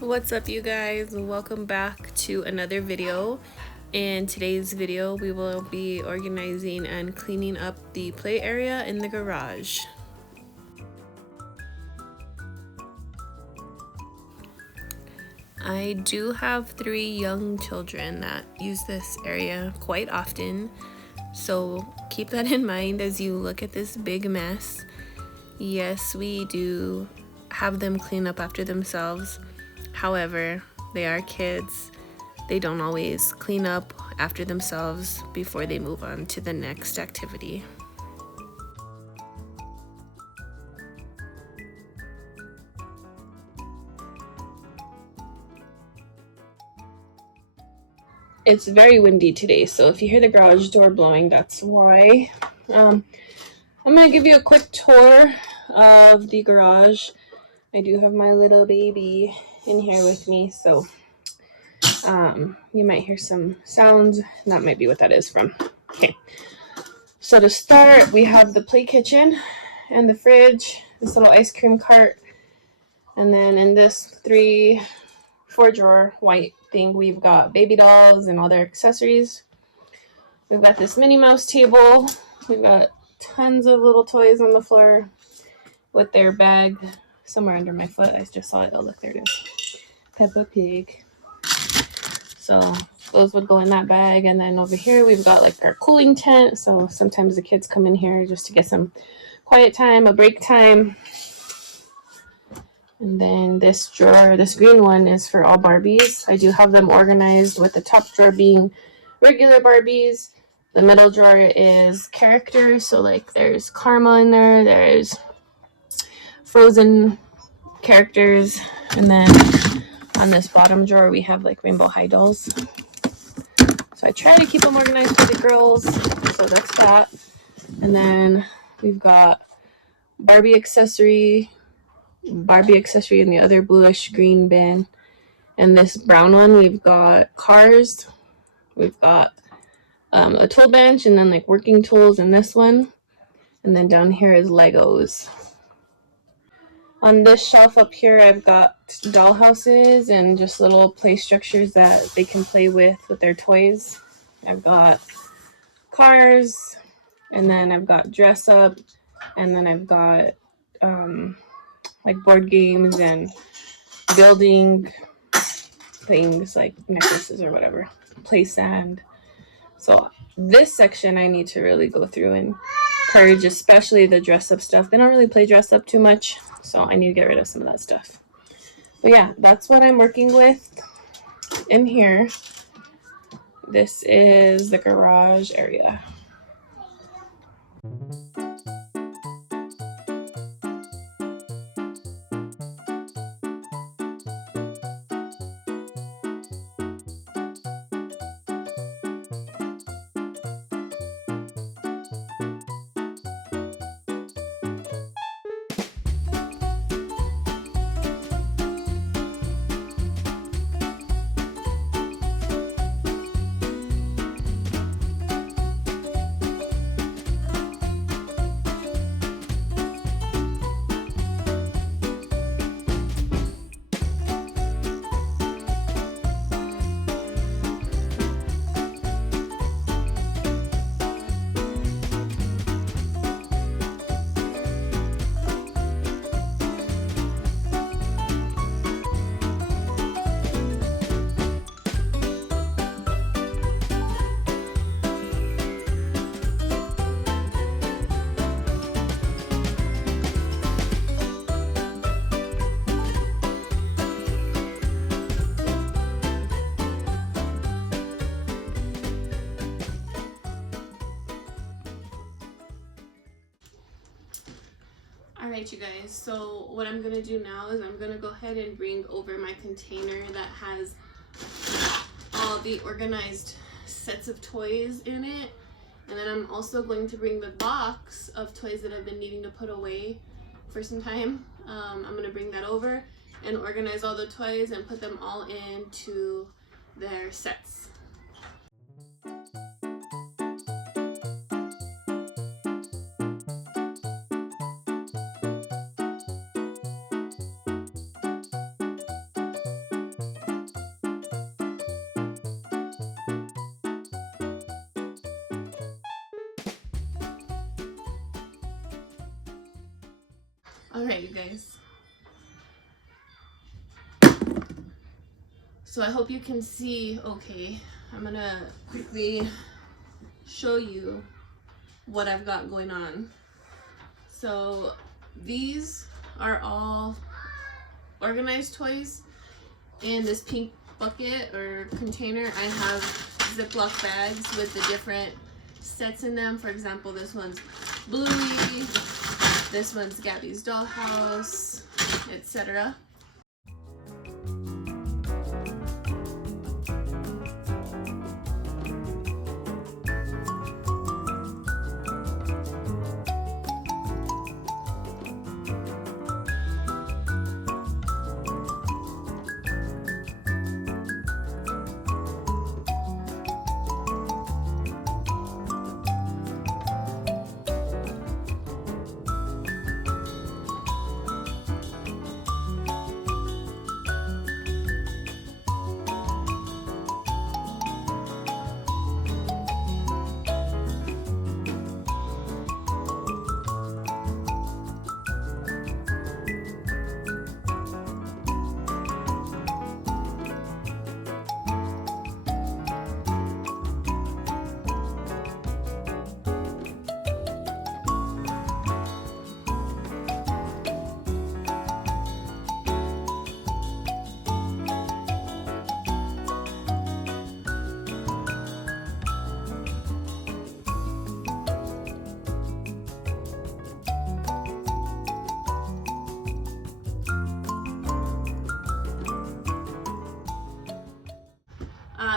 What's up, you guys? Welcome back to another video. In today's video we will be organizing and cleaning up the play area in the garage. I do have 3 young children that use this area quite often, so keep that in mind as you look at this big mess. Yes, we do have them clean up after themselves. However, they are kids. They don't always clean up after themselves before they move on to the next activity. It's very windy today, so if you hear the garage door blowing, that's why. I'm going to give you a quick tour of the garage. I do have my little baby in here with me, so you might hear some sounds. That might be what that is from. Okay, so to start, we have the play kitchen and the fridge, this little ice cream cart, and then in this 4 drawer white thing, we've got baby dolls and all their accessories. We've got this Minnie Mouse table. We've got tons of little toys on the floor with their bag somewhere under my foot. I just saw it. Oh, look, there it is. Peppa Pig. So those would go in that bag. And then over here, we've got like our cooling tent. So sometimes the kids come in here just to get some quiet time, a break time. And then this drawer, this green one, is for all Barbies. I do have them organized with the top drawer being regular Barbies. The middle drawer is characters. So like there's Karma in there. There's Frozen characters. And then on this bottom drawer, we have like Rainbow High dolls. So I try to keep them organized for the girls. So that's that. And then we've got Barbie accessory in the other bluish green bin. And this brown one, we've got cars. We've got a tool bench and then like working tools in this one. And then down here is Legos. On this shelf up here, I've got doll houses and just little play structures that they can play with their toys. I've got cars, and then I've got dress up, and then I've got like board games and building things like necklaces or whatever, play sand. So this section I need to really go through and purge, especially the dress up stuff. They don't really play dress up too much, so I need to get rid of some of that stuff. But yeah, that's what I'm working with in here. This is the garage area. Alright, you guys, so what I'm going to do now is I'm going to go ahead and bring over my container that has all the organized sets of toys in it. And then I'm also going to bring the box of toys that I've been needing to put away for some time. I'm going to bring that over and organize all the toys and put them all into their sets. Alright, you guys. So I hope you can see okay. I'm gonna quickly show you what I've got going on. So these are all organized toys in this pink bucket or container. I have Ziploc bags with the different sets in them. For example, this one's Bluey, this one's Gabby's Dollhouse, etc.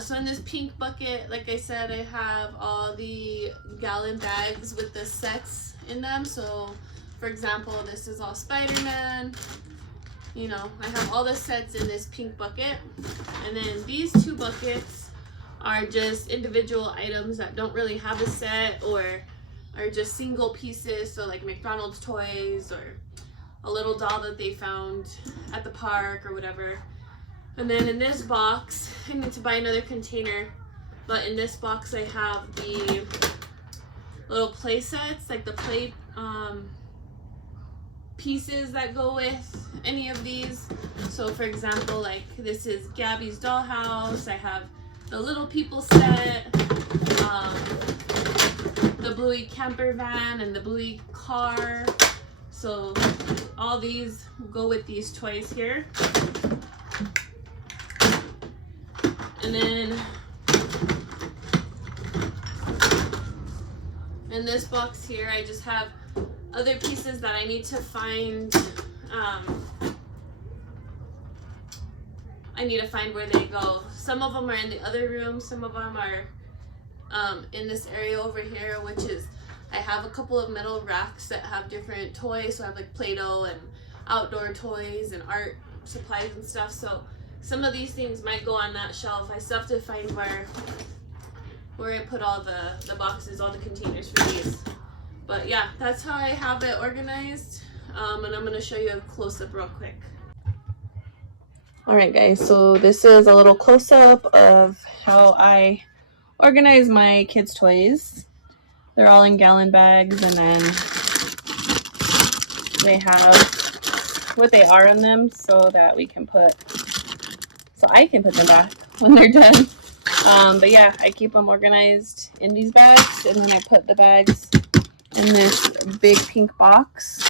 So in this pink bucket, like I said, I have all the gallon bags with the sets in them. So for example, this is all Spider-Man. You know, I have all the sets in this pink bucket. And then these two buckets are just individual items that don't really have a set or are just single pieces. So like McDonald's toys or a little doll that they found at the park or whatever. And then in this box, I need to buy another container, but in this box I have the little play sets, like the play pieces that go with any of these. So for example, like this is Gabby's Dollhouse, I have the Little People set, the Bluey camper van and the Bluey car. So all these go with these toys here. And then in this box here, I just have other pieces that I need to find. I need to find where they go. Some of them are in the other room. Some of them are in this area over here, which is, I have a couple of metal racks that have different toys. So I have like Play-Doh and outdoor toys and art supplies and stuff. So some of these things might go on that shelf. I still have to find where I put all the boxes, all the containers for these. But yeah, that's how I have it organized. And I'm gonna show you a close-up real quick. Alright guys, so this is a little close-up of how I organize my kids' toys. They're all in gallon bags, and then they have what they are in them so that we can put, so I can put them back when they're done. But yeah, I keep them organized in these bags, and then I put the bags in this big pink box.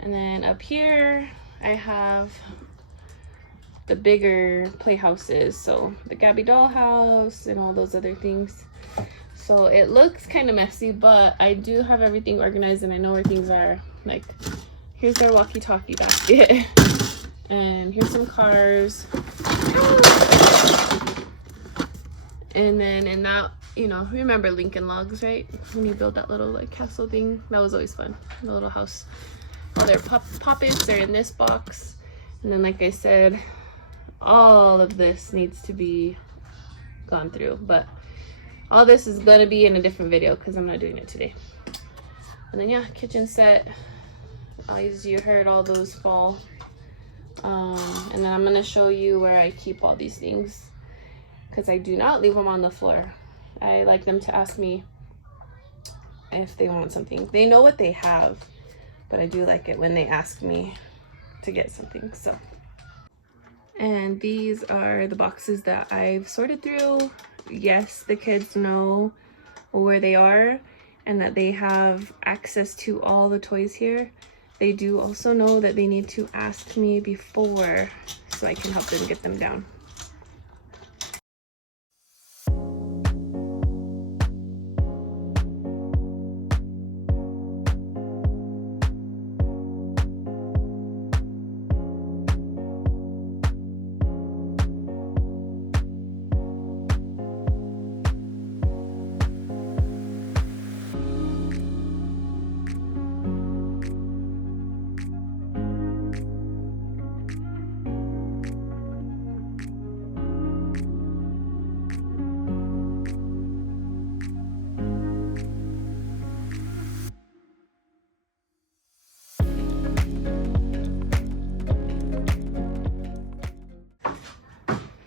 And then up here, I have the bigger playhouses, so the Gabby Dollhouse and all those other things. So it looks kind of messy, but I do have everything organized and I know where things are. Like, here's our walkie-talkie basket. And here's some cars. And then in that, you know, remember Lincoln Logs, right? When you build that little like castle thing, that was always fun. The little house. All their poppets are in this box. And then, like I said, all of this needs to be gone through. But all this is gonna be in a different video because I'm not doing it today. And then yeah, kitchen set. As you heard, all those fall. And then I'm gonna show you where I keep all these things, because I do not leave them on the floor. I like them to ask me if they want something. They know what they have, but I do like it when they ask me to get something. So, and these are the boxes that I've sorted through. Yes, the kids know where they are and that they have access to all the toys here. They do also know that they need to ask me before so I can help them get them down.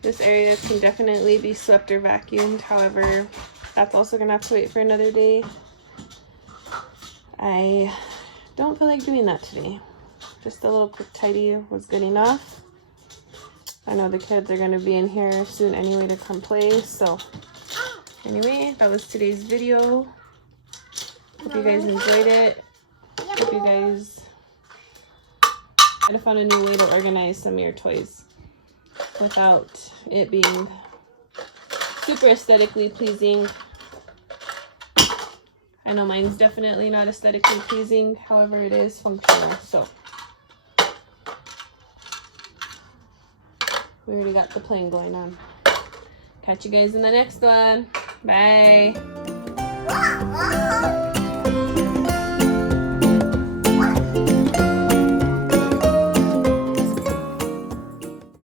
This area can definitely be swept or vacuumed. However, that's also gonna have to wait for another day. I don't feel like doing that today. Just a little quick tidy was good enough. I know the kids are gonna be in here soon anyway to come play. So anyway, that was today's video. Hope you guys enjoyed it. Hope you guys might have found a new way to organize some of your toys without it being super aesthetically pleasing. I know mine's definitely not aesthetically pleasing, however it is functional. So we already got the playing going on. Catch you guys in the next one. Bye.